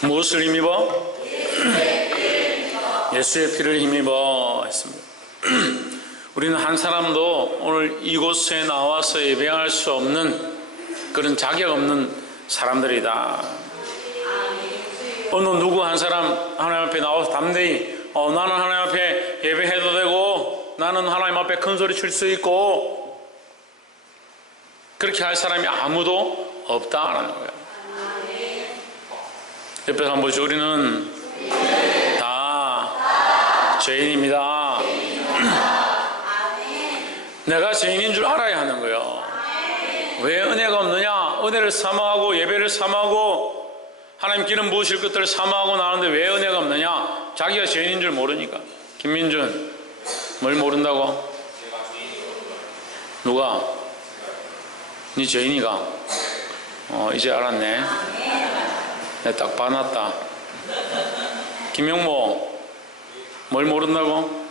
무엇을 힘입어? 예수의 피를 힘입어 했습니다. 우리는 한 사람도 오늘 이곳에 나와서 예배할 수 없는 그런 자격 없는 사람들이다. 어느 누구 한 사람 하나님 앞에 나와서 담대히 어, 나는 하나님 앞에 예배해도 되고 나는 하나님 앞에 큰 소리 칠 수 있고 그렇게 할 사람이 아무도 없다라는 거예요. 옆에서 한번 보죠. 우리는 다 죄인입니다. 내가 죄인인 줄 알아야 하는 거예요. 왜 은혜가 없느냐? 은혜를 사모하고 예배를 사모하고 하나님께는 무엇일 것들을 사모하고 나오는데 왜 은혜가 없느냐? 자기가 죄인인 줄 모르니까. 김민준, 뭘 모른다고? 누가? 네 죄인이가? 어, 이제 알았네. 딱 봐놨다. 김영모, 뭘 모른다고?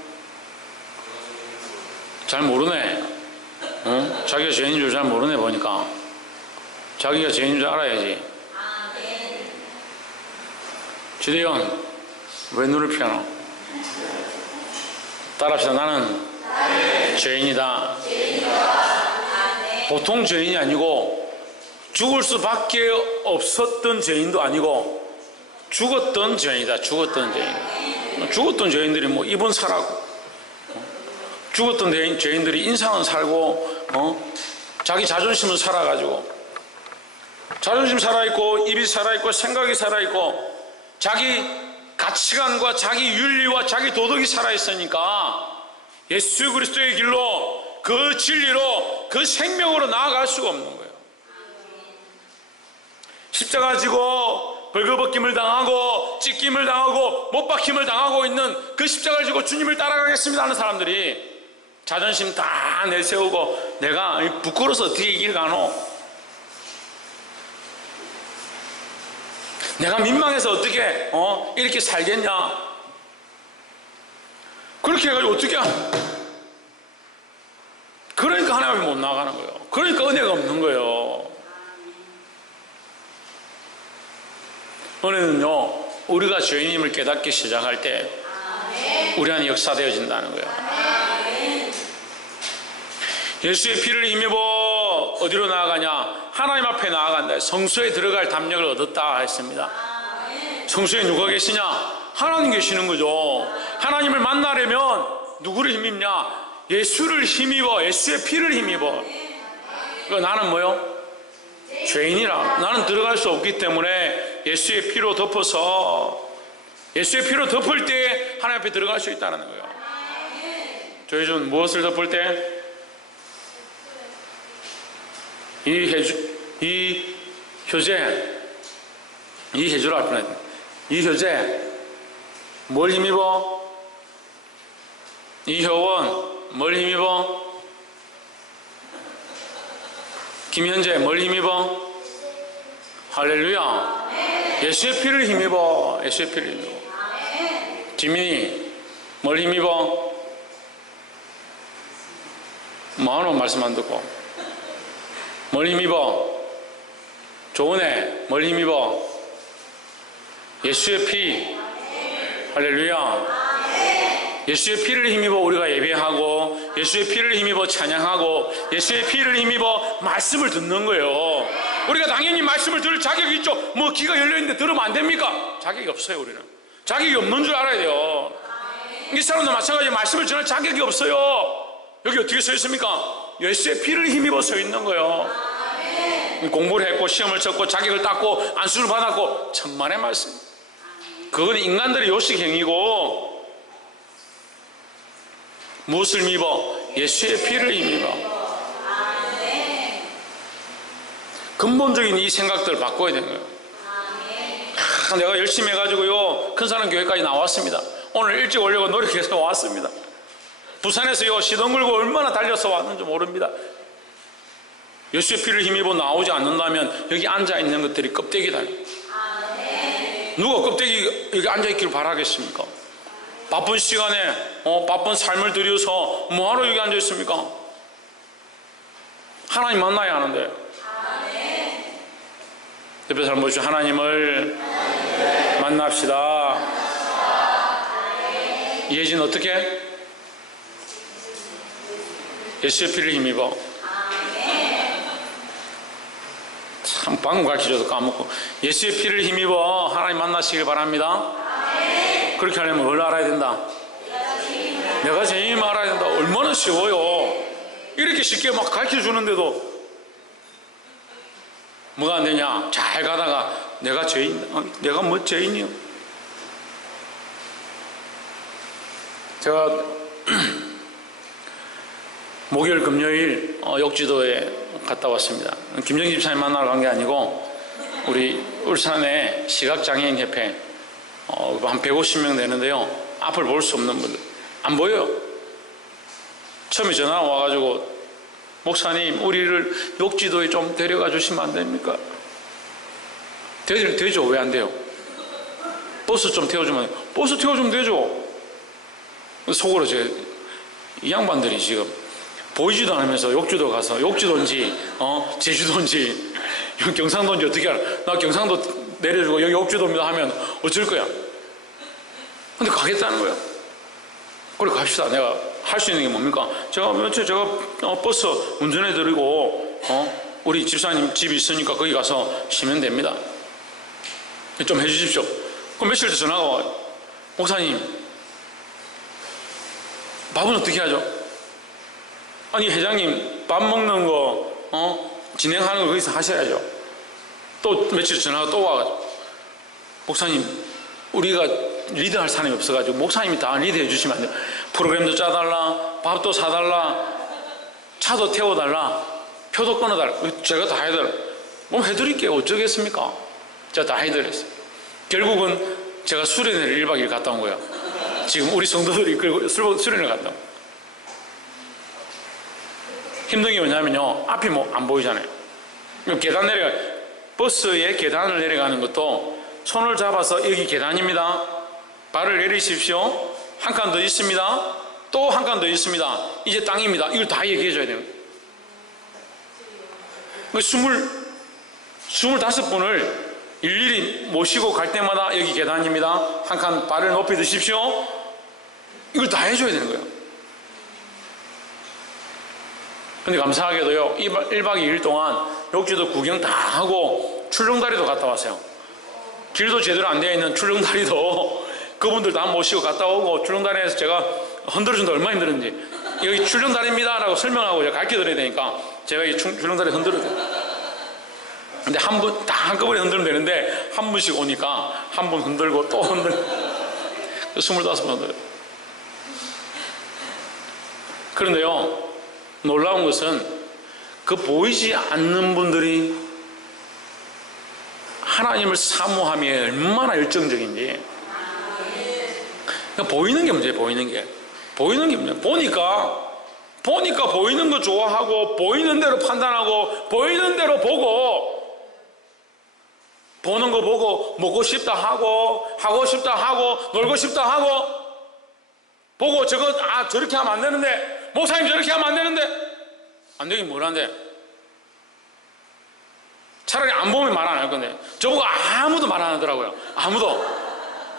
잘 모르네. 어? 자기가 죄인인 줄 잘 모르네, 보니까. 자기가 죄인인 줄 알아야지. 지대현, 왜 눈을 피하노? 따라합시다. 나는 죄인이다. 보통 죄인이 아니고 죽을 수밖에 없었던 죄인도 아니고 죽었던 죄인이다. 죽었던 죄인. 죽었던 죄인들이 뭐 입은 살하고 죽었던 죄인- 죄인들이 인상은 살고 어? 자기 자존심은 살아가지고 자존심 살아있고 입이 살아있고 생각이 살아있고 자기 가치관과 자기 윤리와 자기 도덕이 살아있으니까 예수 그리스도의 길로 그 진리로 그 생명으로 나아갈 수가 없는 거예요. 십자가 지고 벌거벗김을 당하고 찢김을 당하고 못 박힘을 당하고 있는 그 십자가를 지고 주님을 따라가겠습니다 하는 사람들이 자존심 다 내세우고 내가 부끄러워서 어떻게 이길 가노? 내가 민망해서 어떻게 어? 이렇게 살겠냐? 그렇게 해가지고 어떻게 그러니까 하나님이 못 나가는 거예요. 그러니까 은혜가 없는 거예요. 은혜는요, 우리가 죄인임을 깨닫기 시작할 때 우리 안에 역사되어진다는 거예요. 예수의 피를 힘입어 어디로 나아가냐? 하나님 앞에 나아간다. 성소에 들어갈 담력을 얻었다 했습니다. 성소에 누가 계시냐? 하나님 계시는 거죠. 하나님을 만나려면 누구를 힘입냐? 예수를 힘입어. 예수의 피를 힘입어. 그 나는 뭐요? 죄인이라. 나는 들어갈 수 없기 때문에 예수의 피로 덮어서 예수의 피로 덮을 때 하나님 앞에 들어갈 수 있다는 거예요. 저희 좀 무엇을 덮을 때? 이 해주, 이 효제, 이 해주라 할 뻔했네. 이 효제, 뭘 힘입어? 이 효원, 뭘 힘입어? 김현재, 뭘 힘입어? 할렐루야. 예수의 피를 힘입어. 예수의 피를 힘입어. 지민이, 뭘 힘입어? 뭐하노 말씀 안 듣고. 뭘 힘입어? 좋으네. 뭘 힘입어? 예수의 피. 할렐루야. 예수의 피를 힘입어 우리가 예배하고 예수의 피를 힘입어 찬양하고 예수의 피를 힘입어 말씀을 듣는 거예요. 우리가 당연히 말씀을 들을 자격이 있죠. 뭐 귀가 열려 있는데 들으면 안 됩니까? 자격이 없어요, 우리는. 자격이 없는 줄 알아야 돼요. 이 사람도 마찬가지로 말씀을 전할 자격이 없어요. 여기 어떻게 서 있습니까? 예수의 피를 힘입어 서 있는 거예요. 공부를 했고 시험을 쳤고 자격을 땄고 안수를 받았고 천만의 말씀. 그건 인간들의 요식행위고 무엇을 믿어? 예수의 피를 힘입어. 근본적인 이 생각들을 바꿔야 되는 거예요. 아, 내가 열심히 해가지고요 큰 사람 교회까지 나왔습니다. 오늘 일찍 오려고 노력해서 왔습니다. 부산에서요 시동 걸고 얼마나 달려서 왔는지 모릅니다. 예수의 피를 힘입어 나오지 않는다면 여기 앉아 있는 것들이 껍데기다. 누가 껍데기 여기 앉아 있기를 바라겠습니까? 바쁜 시간에 어, 바쁜 삶을 들여서 뭐하러 여기 앉아 있습니까? 하나님 만나야 하는데. 옆에 사람 보시죠. 하나님을 만납시다. 예진 어떻게? 피를 힘입어. 참 방금 가르쳐줘도 까먹고 예수의 피를 힘입어 하나님 만나시길 바랍니다. 그렇게 하려면 뭘 알아야 된다? 내가 죄인임을 알아야 된다. 얼마나 쉬워요. 이렇게 쉽게 막 가르쳐 주는데도 뭐가 안 되냐? 잘 가다가 내가 죄인, 어, 내가 뭐 죄인이요? 제가 목요일, 금요일 어, 욕지도에 갔다 왔습니다. 김정희 집사님 만나러 간 게 아니고 우리 울산의 시각장애인 협회 어, 한 150명 되는데요. 앞을 볼 수 없는 분들 안 보여요. 처음에 전화 와가지고 목사님 우리를 욕지도에 좀 데려가 주시면 안 됩니까? 되, 되죠. 왜 안 돼요? 버스 좀 태워주면 버스 태워주면 되죠. 속으로 제 이 양반들이 지금 보이지도 않으면서 욕지도 가서 욕지도인지 어 제주도인지 경상도인지 어떻게 알아? 나 경상도 내려주고 여기 욕지도입니다 하면 어쩔 거야? 근데 가겠다는 거야. 그래 갑시다. 내가 할 수 있는 게 뭡니까? 제가 며칠 제가 어, 버스 운전해 드리고 어 우리 집사님 집이 있으니까 거기 가서 쉬면 됩니다. 좀 해주십시오. 그럼 며칠 뒤 전화가 와. 목사님 밥은 어떻게 하죠? 아니 회장님 밥 먹는 거 어? 진행하는 거 거기서 하셔야죠. 또 며칠 전화가 또 와가지고 목사님 우리가 리드할 사람이 없어가지고 목사님이 다 리드해 주시면 안 돼요. 프로그램도 짜달라 밥도 사달라 차도 태워달라 표도 끊어달라 제가 다 해달라 뭐 해드릴게요 어쩌겠습니까? 제가 다 해드렸어요. 결국은 제가 수련회를 1박 2일 갔다 온 거예요. 지금 우리 성도들이 그리고 술- 수련을 갔다 온. 힘든 게 뭐냐면요. 앞이 뭐 안 보이잖아요. 계단 내려가, 버스에 계단을 내려가는 것도 손을 잡아서 여기 계단입니다. 발을 내리십시오. 한 칸 더 있습니다. 또 한 칸 더 있습니다. 이제 땅입니다. 이걸 다 얘기해 줘야 돼요. 그 스물, 스물다섯 분을 일일이 모시고 갈 때마다 여기 계단입니다. 한 칸 발을 높이 드십시오. 이걸 다 해줘야 되는 거예요. 근데 감사하게도요, 1박 2일 동안 욕지도 구경 다 하고 출렁다리도 갔다 왔어요. 길도 제대로 안 되어 있는 출렁다리도 그분들 다 모시고 갔다 오고 출렁다리에서 제가 흔들어준다 얼마나 힘들었는지 여기 출렁다리입니다 라고 설명하고 제가 가르쳐 드려야 되니까 제가 이 출- 출렁다리 흔들어줘요. 근데 한 분, 다 한꺼번에 흔들면 되는데 한 분씩 오니까 한분 흔들고 또 흔들고 스물다섯 번 흔들어요. 그런데요, 놀라운 것은 그 보이지 않는 분들이 하나님을 사모함이 얼마나 열정적인지. 그냥 보이는 게 문제예요, 보이는 게. 보이는 게 문제예요. 보니까, 보니까 보이는 거 좋아하고, 보이는 대로 판단하고, 보이는 대로 보고, 보는 거 보고, 먹고 싶다 하고, 하고 싶다 하고, 놀고 싶다 하고, 보고 저거, 아, 저렇게 하면 안 되는데, 목사님 저렇게 하면 안 되는데, 안 되긴 뭘 한데. 차라리 안 보면 말 안 할 건데. 저보고 아무도 말 안 하더라고요. 아무도.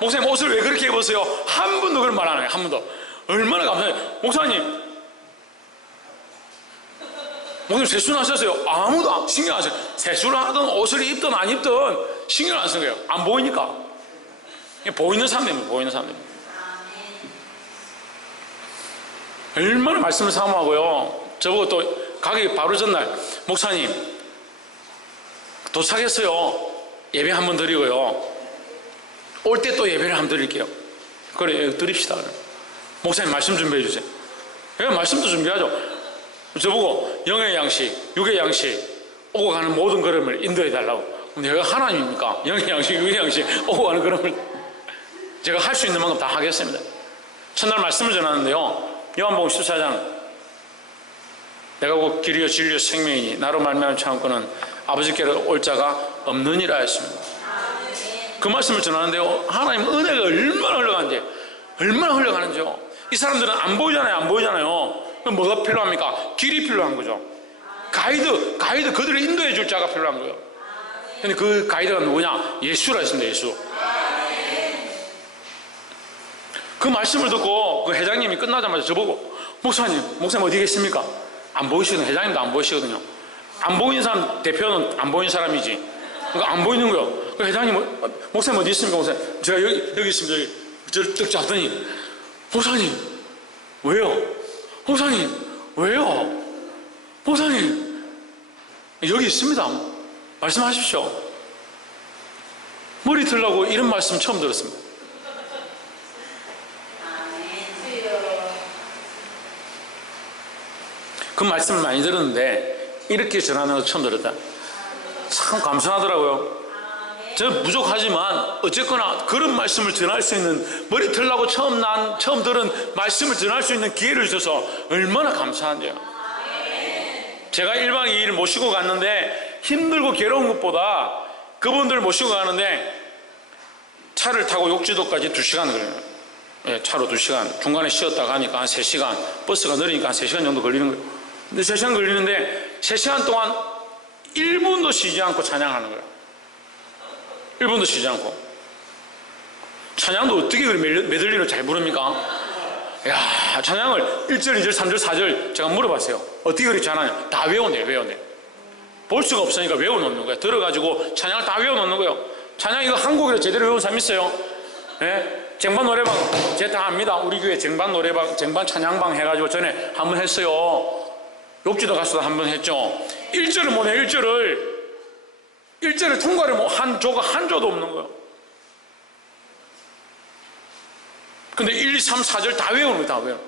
목사님 옷을 왜 그렇게 입었어요? 한 분도 그런 말 안 해요. 한 분도. 얼마나 감사해요. 목사님. 목사님 세수는 하셨어요? 아무도 안- 신경 안 써요. 세수를 하든 옷을 입든 안 입든 신경 안쓴 거예요. 안 보이니까. 보이는 사람입니다. 보이는 사람입니다. 얼마나 말씀을 사모하고요. 저보고 또 가기 바로 전날 목사님 도착했어요. 예배 한 번 드리고요. 올 때 또 예배를 한번 드릴게요. 그래 드립시다. 목사님 말씀 준비해 주세요. 예, 말씀도 준비하죠. 저보고 영의 양식, 육의 양식 오고 가는 모든 걸음을 인도해 달라고. 내가 하나님입니까? 영의 양식, 육의 양식 오고 가는 걸음을 제가 할 수 있는 만큼 다 하겠습니다. 첫날 말씀을 전하는데요. 요한복음 14장 내가 곧 길이요 진리요 생명이니 나로 말미암아 참고는 아버지께로 올 자가 없느니라 했습니다. 그 말씀을 전하는데요. 하나님 은혜가 얼마나 흘러가는지 얼마나 흘러가는지요. 이 사람들은 안 보이잖아요. 안 보이잖아요. 그럼 뭐가 필요합니까? 길이 필요한 거죠. 가이드, 가이드 그들을 인도해 줄 자가 필요한 거예요. 근데 그 가이드가 누구냐? 예수라 했습니다. 예수. 그 말씀을 듣고 그 회장님이 끝나자마자 저보고 목사님, 목사님 어디 계십니까? 안 보이시거든요. 회장님도 안 보이시거든요. 안 보이는 사람 대표는 안 보이는 사람이지. 그러니까 안 보이는 거요. 그 회장님, 어, 목사님 어디 있습니까? 목사님. 제가 여기, 여기 있습니다. 여기. 저를 뜩 잡더니, 목사님, 왜요? 목사님, 왜요? 목사님, 여기 있습니다. 말씀하십시오. 머리 들라고 이런 말씀 처음 들었습니다. 그 말씀을 많이 들었는데 이렇게 전하는 거 처음 들었다. 참 감사하더라고요. 저는 부족하지만 어쨌거나 그런 말씀을 전할 수 있는 머리 털라고 처음 난 처음 들은 말씀을 전할 수 있는 기회를 주셔서 얼마나 감사한데요. 제가 1박 2일 모시고 갔는데 힘들고 괴로운 것보다 그분들 모시고 가는데 차를 타고 욕지도까지 2시간 걸려요. 예, 차로 2시간. 중간에 쉬었다 가니까 한 3시간. 버스가 느리니까 한 3시간 정도 걸리는 거예요. 근데 3시간 걸리는데 3시간 동안 1분도 쉬지 않고 찬양하는 거예요. 1분도 쉬지 않고. 찬양도 어떻게 메들리로 잘 부릅니까? 야 찬양을 1절, 2절, 3절, 4절 제가 물어봤어요. 어떻게 그리 잘하냐? 다 외워내, 외워내. 볼 수가 없으니까 외워놓는 거예요. 들어가지고 찬양을 다 외워놓는 거예요. 찬양 이거 한국어로 제대로 외운 사람 있어요? 예? 쟁반 노래방 제가 다 압니다. 우리 교회 쟁반 노래방, 쟁반 찬양방 해가지고 전에 한 번 했어요. 욕지도 가서도 한 번 했죠. 1절을 뭐냐, 1절을. 1절을 통과를 뭐한 조가 한 조도 없는 거예요. 근데 1, 2, 3, 4절 다 외우는 거예요, 다 외워.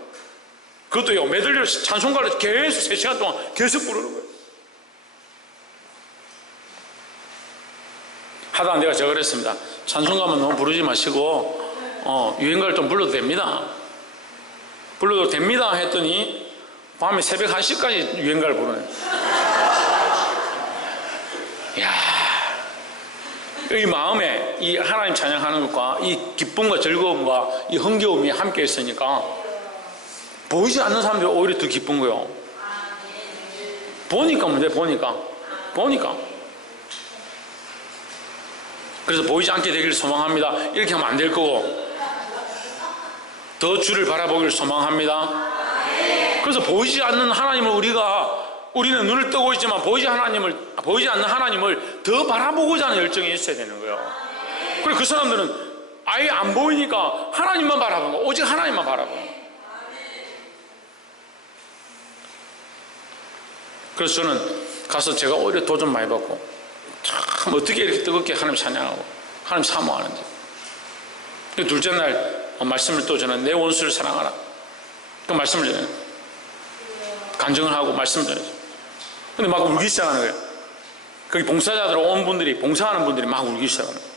그것도요, 메들리로 찬송가를 계속 3시간 동안 계속 부르는 거예요. 하다 내가 제가 그랬습니다. 찬송가만 너무 부르지 마시고, 어, 유행가를 좀 불러도 됩니다. 불러도 됩니다 했더니, 밤에 새벽 1시까지 유행가를 부르네. 이야. 이 마음에 이 하나님 찬양하는 것과 이 기쁨과 즐거움과 이 흥겨움이 함께 있으니까 보이지 않는 사람들이 오히려 더 기쁜 거요. 보니까 문제 보니까 보니까 그래서 보이지 않게 되기를 소망합니다. 이렇게 하면 안 될 거고 더 주를 바라보기를 소망합니다. 그래서 보이지 않는 하나님을 우리가 우리는 눈을 뜨고 있지만 보이지 하나님을 보이지 않는 하나님을 더 바라보고자 하는 열정이 있어야 되는 거예요. 그리고 그 사람들은 아예 안 보이니까 하나님만 바라보고 오직 하나님만 바라보고. 그래서 저는 가서 제가 오히려 도전 많이 받고 참 어떻게 이렇게 뜨겁게 하나님 찬양하고 하나님 사모하는지. 둘째 날 말씀을 또 저는 내 원수를 사랑하라. 그 말씀을 전해요. 간증을 하고 말씀을 전해요. 근데 막 울기 시작하는 거예요. 거기 봉사자들 온 분들이, 봉사하는 분들이 막 울기 시작하는 거예요.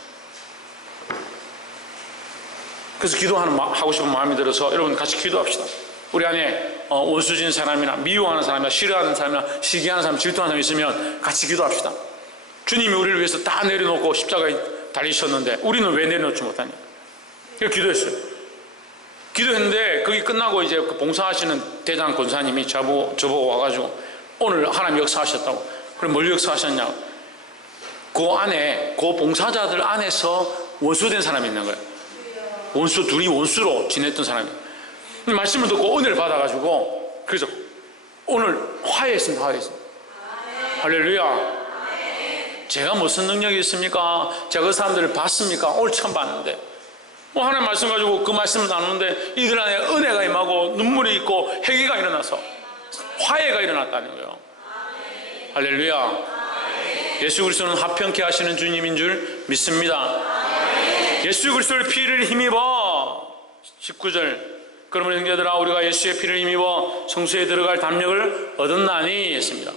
그래서 기도하는, 하고 싶은 마음이 들어서 여러분 같이 기도합시다. 우리 안에 어, 원수진 사람이나 미워하는 사람이나 싫어하는 사람이나 시기하는 사람, 질투하는 사람 있으면 같이 기도합시다. 주님이 우리를 위해서 다 내려놓고 십자가에 달리셨는데 우리는 왜 내려놓지 못하냐? 그래서 기도했어요. 기도했는데 거기 끝나고 이제 그 봉사하시는 대장 권사님이 저보고 와가지고 오늘 하나님 역사하셨다고. 그럼 뭘 역사하셨냐? 그 안에, 그 봉사자들 안에서 원수된 사람이 있는 거예요. 원수, 둘이 원수로 지냈던 사람이. 말씀을 듣고 은혜를 받아가지고, 그래서 오늘 화해했습니다, 화해했습니다. 할렐루야. 제가 무슨 능력이 있습니까? 제가 그 사람들을 봤습니까? 오늘 처음 봤는데. 뭐 하나님 말씀 가지고 그 말씀을 나누는데 이들 안에 은혜가 임하고 눈물이 있고 회개가 일어나서 화해가 일어났다는 거예요. 할렐루야. 예수 그리스도는 화평케 하시는 주님인 줄 믿습니다. 예수 그리스도의 피를 힘입어 19절 그러면 형제들아 우리가 예수의 피를 힘입어 성수에 들어갈 담력을 얻었나니 했습니다.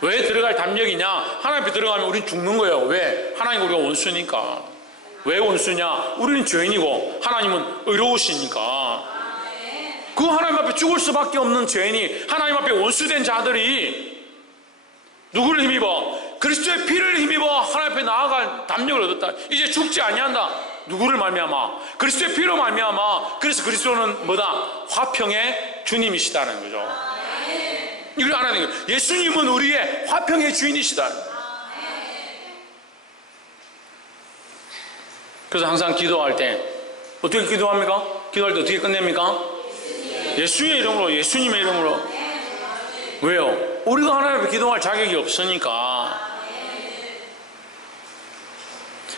왜 들어갈 담력이냐? 하나님 앞에 들어가면 우린 죽는 거예요. 왜? 하나님 우리가 원수니까. 왜 원수냐? 우리는 죄인이고 하나님은 의로우시니까. 그 하나님 앞에 죽을 수밖에 없는 죄인이 하나님 앞에 원수된 자들이 누구를 힘입어? 그리스도의 피를 힘입어 하나님 앞에 나아갈 담력을 얻었다. 이제 죽지 아니한다. 누구를 말미암아? 그리스도의 피로 말미암아. 그래서 그리스도는 뭐다? 화평의 주님이시다는 거죠. 이걸 알아야 되는 거예요. 예수님은 우리의 화평의 주인이시다. 그래서 항상 기도할 때 어떻게 기도합니까? 기도할 때 어떻게 끝냅니까? 예수의 이름으로, 예수님의 이름으로. 왜요? 우리가 하나님 앞에 기도할 자격이 없으니까.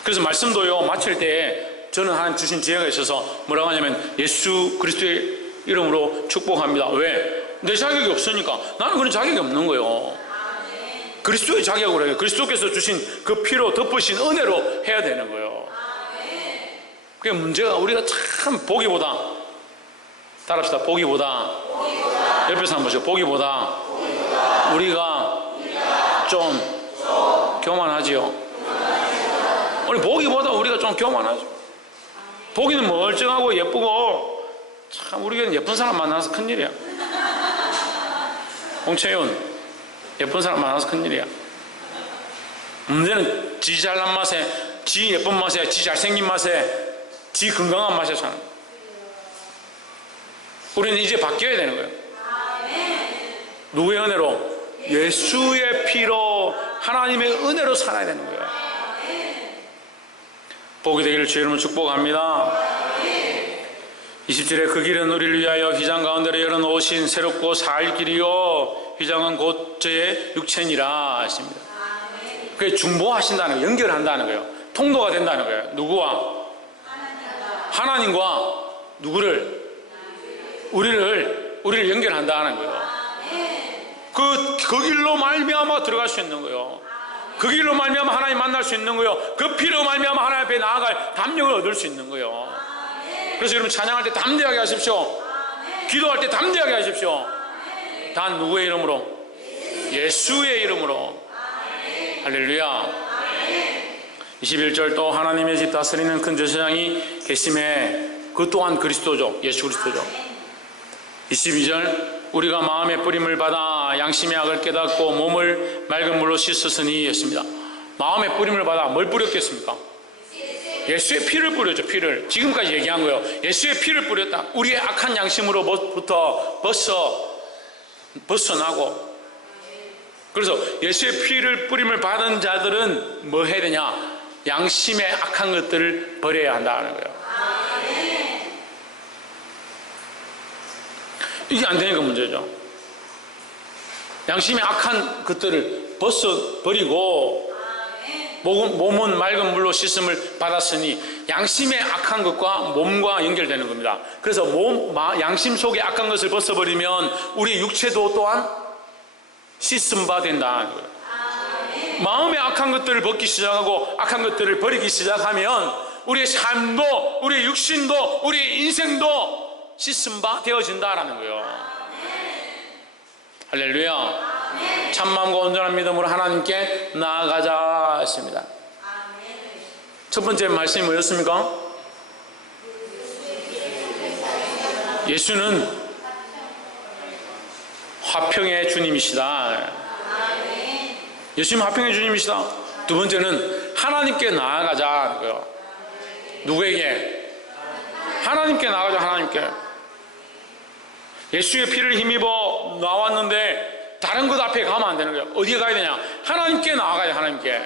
그래서 말씀도요, 마칠 때 저는 하나님 주신 지혜가 있어서 뭐라고 하냐면 예수 그리스도의 이름으로 축복합니다. 왜? 내 자격이 없으니까. 나는 그런 자격이 없는 거예요. 그리스도의 자격으로 해요. 그리스도께서 주신 그 피로 덮으신 은혜로 해야 되는 거예요. 그게 문제가 우리가 참 보기보다 따라합시다. 보기보다 옆에서 한번 보시고 보기보다 우리가 좀 교만하지요. 우리 보기보다 우리가 좀 교만하죠. 보기는 멀쩡하고 예쁘고 참 우리가 예쁜 사람 만나서 큰일이야. 홍채윤 예쁜 사람 만나서 큰일이야. 문제는 지 잘난 맛에 지 예쁜 맛에 지 잘생긴 맛에 지 건강한 맛에 사는. 우리는 이제 바뀌어야 되는 거예요. 누구의 은혜로? 예수의 피로 하나님의 은혜로 살아야 되는 거예요. 복이 되기를 주의 이름으로 축복합니다. 20절에 그 길은 우리를 위하여 휘장 가운데로 열어놓으신 새롭고 살 길이요 휘장은 곧 저의 육체니라 하십니다. 그게 중보하신다는 거예요. 연결한다는 거예요. 통도가 된다는 거예요. 누구와? 하나님과 누구를? 우리를 우리를 연결한다는 거예요. 그, 그 길로 말미암아 들어갈 수 있는 거예요. 그 길로 말미암아 하나님 만날 수 있는 거예요. 그 피로 말미암아 하나님 앞에 나아갈 담력을 얻을 수 있는 거예요. 그래서 여러분 찬양할 때 담대하게 하십시오. 기도할 때 담대하게 하십시오. 단 누구의 이름으로? 예수의 이름으로. 할렐루야. 21절 또 하나님의 집 다스리는 큰 제사장이 계심에 그 또한 그리스도죠. 예수 그리스도죠. 22절 우리가 마음의 뿌림을 받아 양심의 악을 깨닫고 몸을 맑은 물로 씻었으니 였습니다. 마음의 뿌림을 받아 뭘 뿌렸겠습니까? 예수의 피를 뿌렸죠, 피를. 지금까지 얘기한 거예요. 예수의 피를 뿌렸다. 우리의 악한 양심으로부터 벗어, 벗어나고. 그래서 예수의 피를 뿌림을 받은 자들은 뭐 해야 되냐? 양심의 악한 것들을 버려야 한다는 거예요. 이게 안 되니까 문제죠. 양심의 악한 것들을 벗어 버리고 몸은, 맑은 물로 씻음을 받았으니 양심의 악한 것과 몸과 연결되는 겁니다. 그래서 몸, 마, 양심 속의 악한 것을 벗어버리면 우리 육체도 또한 씻음 받는다는 거예요. 마음의 악한 것들을 벗기 시작하고 악한 것들을 버리기 시작하면 우리의 삶도 우리의 육신도 우리의 인생도 씻음 바 되어진다라는 거예요. 할렐루야. 참마음과 온전한 믿음으로 하나님께 나아가자 했습니다. 첫 번째 말씀이 뭐였습니까? 예수는 화평의 주님이시다. 예수님 화평의 주님이시다. 두 번째는 하나님께 나아가자. 누구에게? 하나님께 나아가자, 하나님께. 예수의 피를 힘입어 나왔는데 다른 것 앞에 가면 안 되는 거예요. 어디에 가야 되냐? 하나님께 나아가야 하나님께.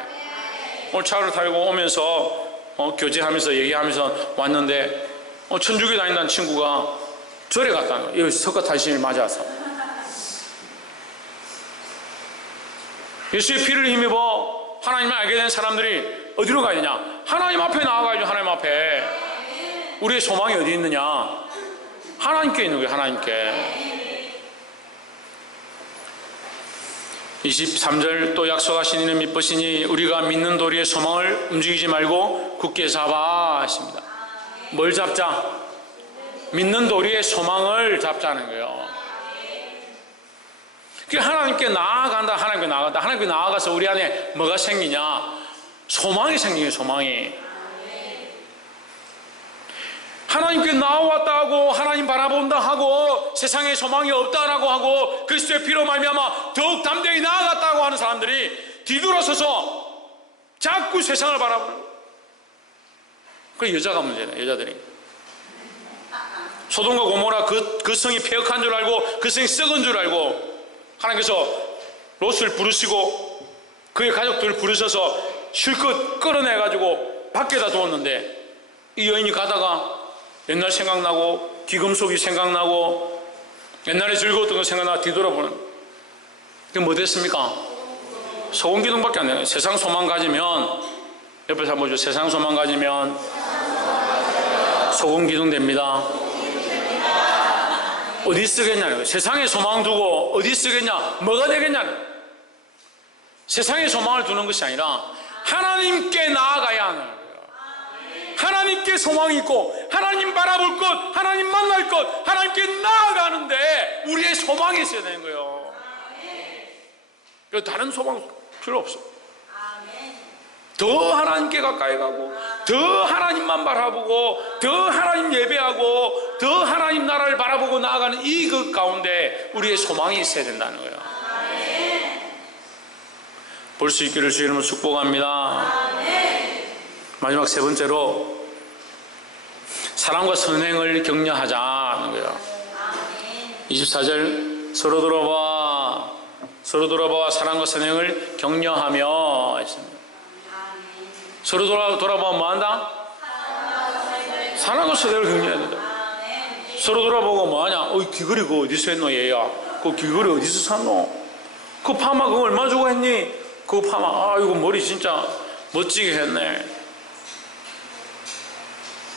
오늘 차를 타고 오면서 어, 교제하면서 얘기하면서 왔는데 어, 천주교 다닌다는 친구가 절에 갔다는 거예요. 여기 석가탄신일 맞아서. 예수의 피를 힘입어 하나님을 알게 된 사람들이 어디로 가야 되냐? 하나님 앞에 나아가야죠, 하나님 앞에. 우리의 소망이 어디 있느냐? 하나님께 있는 거예요, 하나님께. 23절 또 약속하신 이는 믿으시니 우리가 믿는 도리의 소망을 움직이지 말고 굳게 잡아 하십니다. 뭘 잡자? 믿는 도리의 소망을 잡자는 거예요. 그 하나님께 나아간다, 하나님께 나아간다. 하나님께 나아가서 우리 안에 뭐가 생기냐? 소망이 생기요, 소망이. 하나님께 나왔다고 하나님 바라본다 하고 세상에 소망이 없다라고 하고 그리스도의 피로 말미암아 더욱 담대히 나아갔다고 하는 사람들이 뒤돌아서서 자꾸 세상을 바라보는 그 여자가 문제네 여자들이. 소돔과 고모라 그, 그 성이 폐역한 줄 알고 그 성이 썩은 줄 알고 하나님께서 롯을 부르시고 그의 가족들을 부르셔서 실컷 끌어내가지고 밖에다 두었는데 이 여인이 가다가 옛날 생각나고 귀금속이 생각나고 옛날에 즐거웠던 거 생각나 뒤돌아보는 그게 뭐 됐습니까? 소금 기둥밖에 안 돼요. 세상 소망 가지면 옆에서 한번 보죠. 세상 소망 가지면 소금 기둥 됩니다. 어디 쓰겠냐는 세상에 소망 두고 어디 쓰겠냐? 뭐가 되겠냐는 세상에 소망을 두는 것이 아니라 하나님께 나아가야 하는 거예요. 하나님께 소망이 있고 하나님 바라볼 것, 하나님 만날 것, 하나님께 나아가는데 우리의 소망이 있어야 되는 거예요. 다른 소망 필요 없어. 더 하나님께 가까이 가고 더 하나님만 바라보고 더 하나님 예배하고 더 하나님 나라를 바라보고 나아가는 이 그 가운데 우리의 소망이 있어야 된다는 거예요. 볼 수 있기를 이름으로 축복합니다. 마지막 세 번째로 사랑과 선행을 격려하자는 거예요. 24절 서로 돌아봐 서로 돌아봐 사랑과 선행을 격려하며. 서로 돌아, 돌아봐 뭐 한다? 사랑과 선행을 격려해야 된다. 서로 돌아보고 뭐 하냐? 어, 귀걸이 그거 어디서 했노 얘야? 그 귀걸이 어디서 샀노? 그 파마 그거 얼마 주고 했니? 그 파마 아 이거 머리 진짜 멋지게 했네.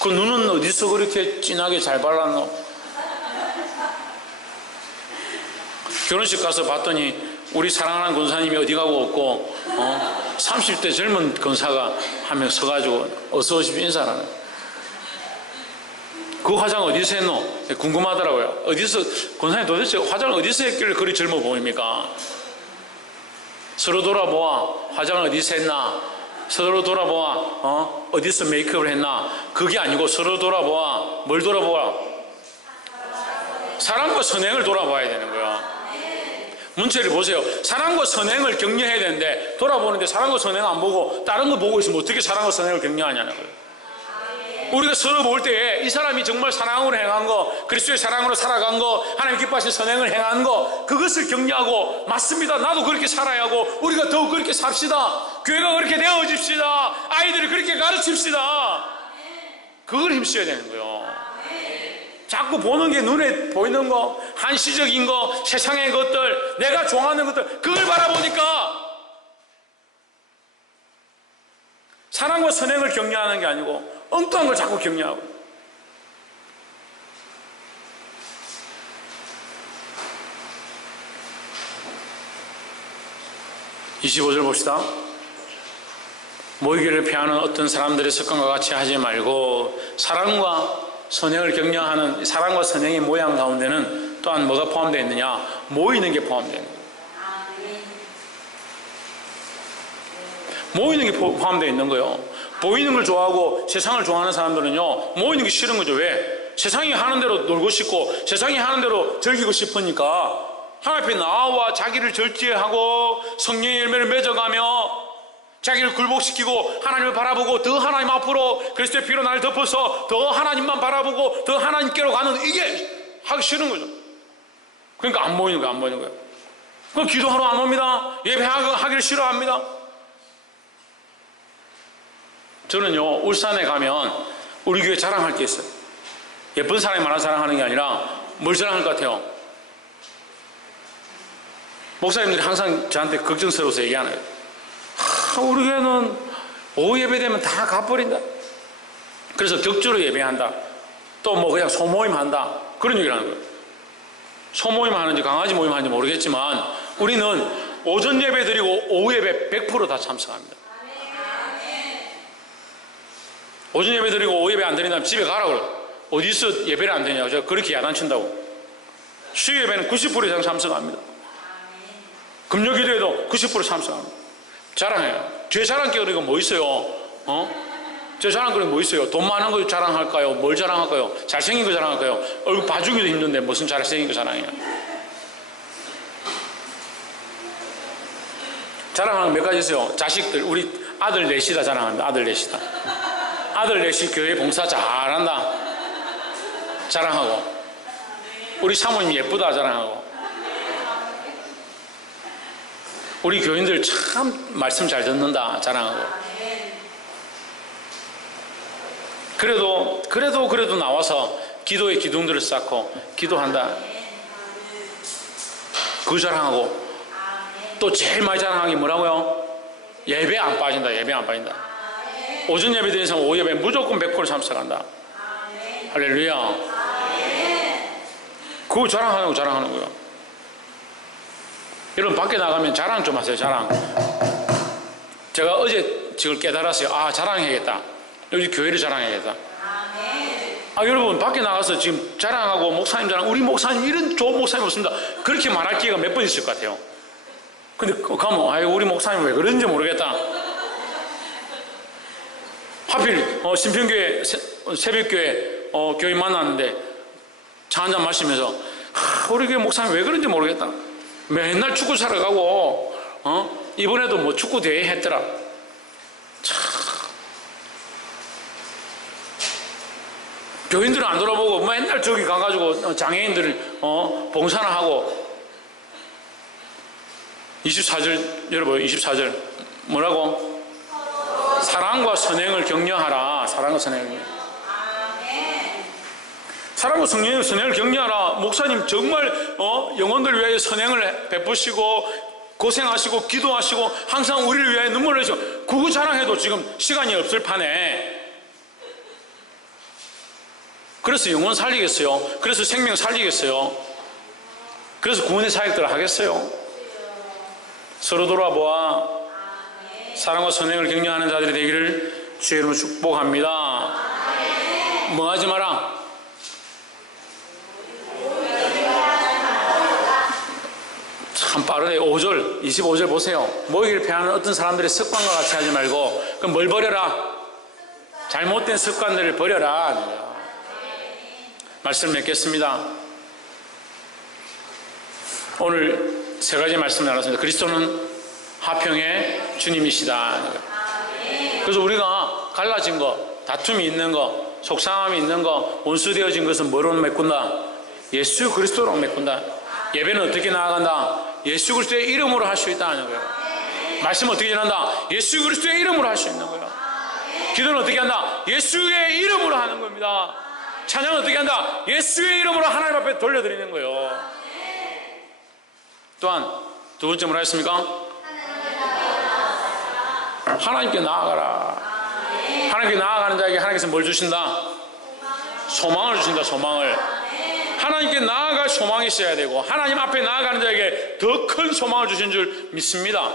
그 눈은 어디서 그렇게 진하게 잘 발랐노? 결혼식 가서 봤더니 우리 사랑하는 권사님이 어디 가고 없고 어? 30대 젊은 권사가 한 명 서가지고 어서 오십시오 인사하는 그 화장 어디서 했노? 궁금하더라고요 어디서 권사님 도대체 화장을 어디서 했길래 그리 젊어 보입니까? 서로 돌아보아 화장을 어디서 했나? 서로 돌아보아 어? 어디서 메이크업을 했나? 그게 아니고 서로 돌아보아 뭘 돌아보아? 사랑과 선행을 돌아봐야 되는 거야 문제를 보세요. 사랑과 선행을 격려해야 되는데 돌아보는데 사랑과 선행 안 보고 다른 거 보고 있으면 어떻게 사랑과 선행을 격려하냐는 거예요. 우리가 서로 볼 때에 이 사람이 정말 사랑으로 행한 거, 그리스도의 사랑으로 살아간 거, 하나님 기뻐하신 선행을 행한 거, 그것을 격려하고 맞습니다. 나도 그렇게 살아야 하고 우리가 더욱 그렇게 삽시다. 교회가 그렇게 되어집시다. 아이들을 그렇게 가르칩시다. 그걸 힘써야 되는 거예요. 자꾸 보는 게 눈에 보이는 거, 한시적인 거, 세상의 것들, 내가 좋아하는 것들, 그걸 바라보니까 사랑과 선행을 격려하는 게 아니고 엉뚱한 걸 자꾸 격려하고. (25절) 봅시다 모이기를 피하는 어떤 사람들의 습관과 같이 하지 말고 사랑과 선행을 격려하는 사랑과 선행의 모양 가운데는 또한 뭐가 포함되어 있느냐? 모이는 게 포함되어 있는 거예요. 모이는 게 포함되어 있는 거예요. 보이는 걸 좋아하고 세상을 좋아하는 사람들은요, 모이는 게 싫은 거죠. 왜? 세상이 하는 대로 놀고 싶고 세상이 하는 대로 즐기고 싶으니까 하나님 앞에 나와 자기를 절제하고 성령의 열매를 맺어가며 자기를 굴복시키고 하나님을 바라보고 더 하나님 앞으로 그리스도의 피로 나를 덮어서 더 하나님만 바라보고 더 하나님께로 가는 이게 하기 싫은 거죠. 그러니까 안 모이는 거예요. 안 모이는 거예요. 그럼 기도하러 안 옵니다. 예배하기를 싫어합니다. 저는요 울산에 가면 우리 교회 자랑할 게 있어요. 예쁜 사람이 많아 자랑하는 게 아니라 뭘 자랑할 것 같아요? 목사님들이 항상 저한테 걱정스러워서 얘기하는 거예요. 아, 우리 교회는 오후 예배 되면 다 가버린다. 그래서 격주로 예배한다. 또 뭐 그냥 소모임 한다. 그런 얘기를 하는 거예요. 소모임 하는지 강아지 모임 하는지 모르겠지만 우리는 오전 예배 드리고 오후 예배 100%다 참석합니다. 오전 예배 드리고 오후 예배 안 드린다면 집에 가라 그래. 어디서 예배를 안 드냐고. 제가 그렇게 야단친다고. 수요 예배는 90% 이상 참석합니다. 금요 기도에도 90% 참석합니다. 자랑해요. 제 자랑거리가 뭐 있어요? 어? 제 자랑거리가 뭐 있어요? 돈 많은 거 자랑할까요? 뭘 자랑할까요? 잘생긴 거 자랑할까요? 얼굴 봐주기도 힘든데 무슨 잘생긴 거 자랑해요? 자랑하는 몇 가지 있어요. 자식들, 우리 아들 넷이다 자랑합니다. 아들 넷이다. 아들 넷이 교회 봉사 잘한다. 자랑하고. 우리 사모님 예쁘다 자랑하고. 우리 교인들 참 말씀 잘 듣는다 자랑하고 그래도 그래도 그래도 나와서 기도의 기둥들을 쌓고 기도한다. 그 자랑하고 또 제일 많이 자랑하는 게 뭐라고요? 예배 안 빠진다. 예배 안 빠진다. 오전 예배 드리는 사람 오후 예배 무조건 100% 참석한다. 할렐루야. 그거 자랑하는 거 자랑하는 거요. 여러분 밖에 나가면 자랑 좀 하세요. 자랑. 제가 어제 지금 깨달았어요. 아 자랑해야겠다. 여기 교회를 자랑해야겠다. 아 여러분 밖에 나가서 지금 자랑하고 목사님 자랑 우리 목사님 이런 좋은 목사님 없습니다. 그렇게 말할 기회가 몇 번 있을 것 같아요. 근데 가면 아유 우리 목사님 왜 그런지 모르겠다. 하필 어, 신평교회 새, 새벽교회 어, 교회 만났는데 차 한잔 마시면서 하, 우리 교회 목사님 왜 그런지 모르겠다. 맨날 축구 사러 가고 어? 이번에도 뭐 축구 대회 했더라. 교인들은 안 돌아보고 맨날 저기 가가지고 장애인들을 어, 봉사나 하고 24절 여러분 24절 뭐라고? 사랑과 선행을 격려하라 사랑과 선행을 사랑과 선행을, 선행을 격려하라 목사님 정말 어, 영혼들 위하여 선행을 베푸시고 고생하시고 기도하시고 항상 우리를 위하여 눈물을 흘리시고 그거 자랑해도 지금 시간이 없을 판에 그래서 영혼 살리겠어요. 그래서 생명 살리겠어요. 그래서 구원의 사역들을 하겠어요. 서로 돌아보아 사랑과 선행을 격려하는 자들이 되기를 주의 이름으로 축복합니다. 뭐 하지 마라. 참 빠르네. 5절, 25절 보세요. 모이기를 패하는 어떤 사람들의 습관과 같이 하지 말고, 그럼 뭘 버려라? 잘못된 습관들을 버려라. 말씀 맺겠습니다. 오늘 세 가지 말씀 나눴습니다. 그리스도는 하평의 주님이시다. 그래서 우리가 갈라진 거, 다툼이 있는 거, 속상함이 있는 거, 온수되어진 것은 뭐로 메꾼다? 예수 그리스도로 메꾼다. 예배는 어떻게 나아간다? 예수 그리스도의 이름으로 할 수 있다는 거예요. 말씀 어떻게 전한다? 예수 그리스도의 이름으로 할 수 있는 거예요. 기도는 어떻게 한다? 예수의 이름으로 하는 겁니다. 찬양은 어떻게 한다? 예수의 이름으로 하나님 앞에 돌려드리는 거예요. 또한 두 번째 뭐라 했습니까? 하나님께 나아가라. 하나님께 나아가는 자에게 하나님께서 뭘 주신다? 소망을 주신다, 소망을. 하나님께 나아갈 소망이 있어야 되고, 하나님 앞에 나아가는 자에게 더 큰 소망을 주신 줄 믿습니다.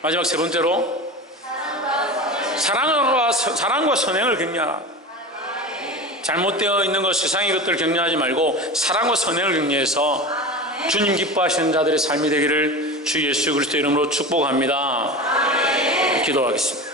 마지막 세 번째로, 사랑과, 사랑과 선행을 격려하라. 잘못되어 있는 것, 세상의 것들을 격려하지 말고, 사랑과 선행을 격려해서 주님 기뻐하시는 자들의 삶이 되기를 주 예수 그리스도 이름으로 축복합니다. Quirogs.